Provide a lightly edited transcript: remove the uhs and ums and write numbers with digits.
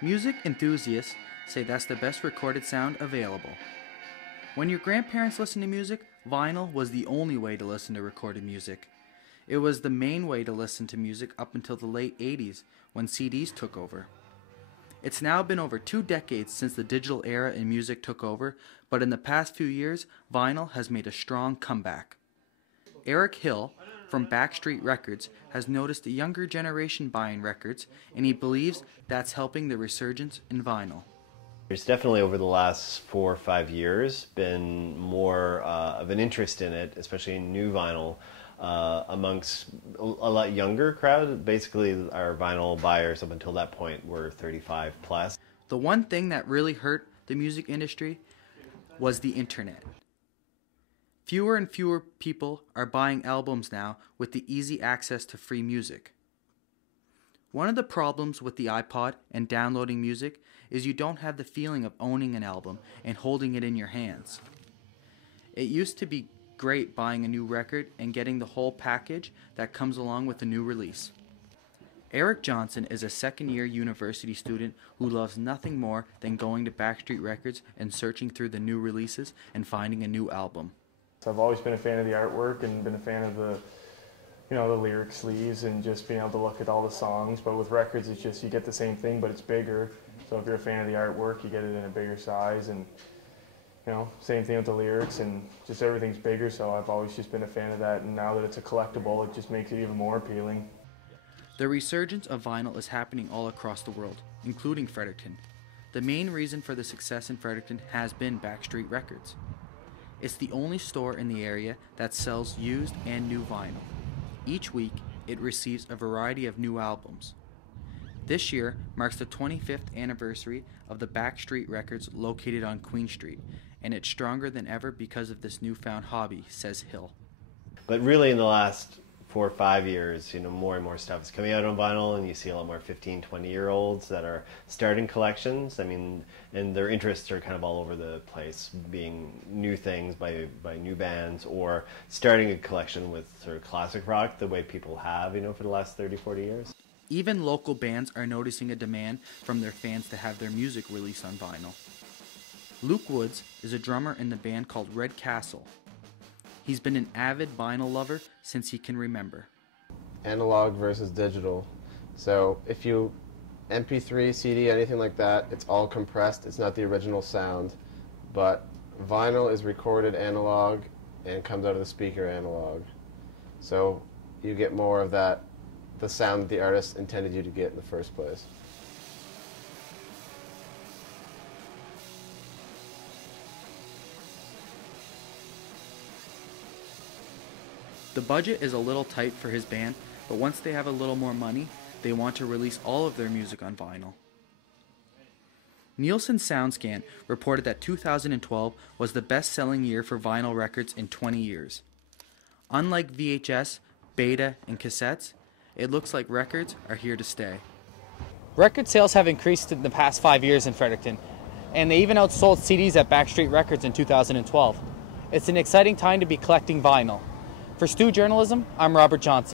Music enthusiasts say that's the best recorded sound available. When your grandparents listened to music, vinyl was the only way to listen to recorded music. It was the main way to listen to music up until the late 80s, when CDs took over. It's now been over 2 decades since the digital era in music took over, but in the past few years, vinyl has made a strong comeback. Eric Hill, from Backstreet Records, has noticed a younger generation buying records, and he believes that's helping the resurgence in vinyl. There's definitely over the last 4 or 5 years been more of an interest in it, especially in new vinyl, amongst a lot younger crowd. Basically, our vinyl buyers up until that point were 35 plus. The one thing that really hurt the music industry was the internet. Fewer and fewer people are buying albums now with the easy access to free music. One of the problems with the iPod and downloading music is you don't have the feeling of owning an album and holding it in your hands. It used to be great buying a new record and getting the whole package that comes along with a new release. Eric Johnson is a second-year university student who loves nothing more than going to Backstreet Records and searching through the new releases and finding a new album. So I've always been a fan of the artwork and been a fan of the lyric sleeves and just being able to look at all the songs. But with records, it's just you get the same thing, but it's bigger. So if you're a fan of the artwork, you get it in a bigger size, and same thing with the lyrics, and just everything's bigger. So I've always just been a fan of that, and now that it's a collectible, it just makes it even more appealing. The resurgence of vinyl is happening all across the world, including Fredericton. The main reason for the success in Fredericton has been Backstreet Records. It's the only store in the area that sells used and new vinyl. Each week, it receives a variety of new albums. This year marks the 25th anniversary of the Backstreet Records located on Queen Street, and it's stronger than ever because of this newfound hobby, says Hill. But really in the last 4 or 5 years, more and more stuff is coming out on vinyl, and you see a lot more 15, 20-year-olds that are starting collections. And their interests are kind of all over the place, being new things by new bands, or starting a collection with sort of classic rock, the way people have, for the last 30, 40 years. Even local bands are noticing a demand from their fans to have their music released on vinyl. Luke Woods is a drummer in the band called Red Castle. He's been an avid vinyl lover since he can remember. Analog versus digital. So if you MP3, CD, anything like that, it's all compressed. It's not the original sound. But vinyl is recorded analog and comes out of the speaker analog. So you get more of that, the sound that the artist intended you to get in the first place. The budget is a little tight for his band, but once they have a little more money, they want to release all of their music on vinyl. Nielsen SoundScan reported that 2012 was the best-selling year for vinyl records in 20 years. Unlike VHS, beta, and cassettes, it looks like records are here to stay. Record sales have increased in the past 5 years in Fredericton, and they even outsold CDs at Backstreet Records in 2012. It's an exciting time to be collecting vinyl. For Stu Journalism, I'm Robert Johnson.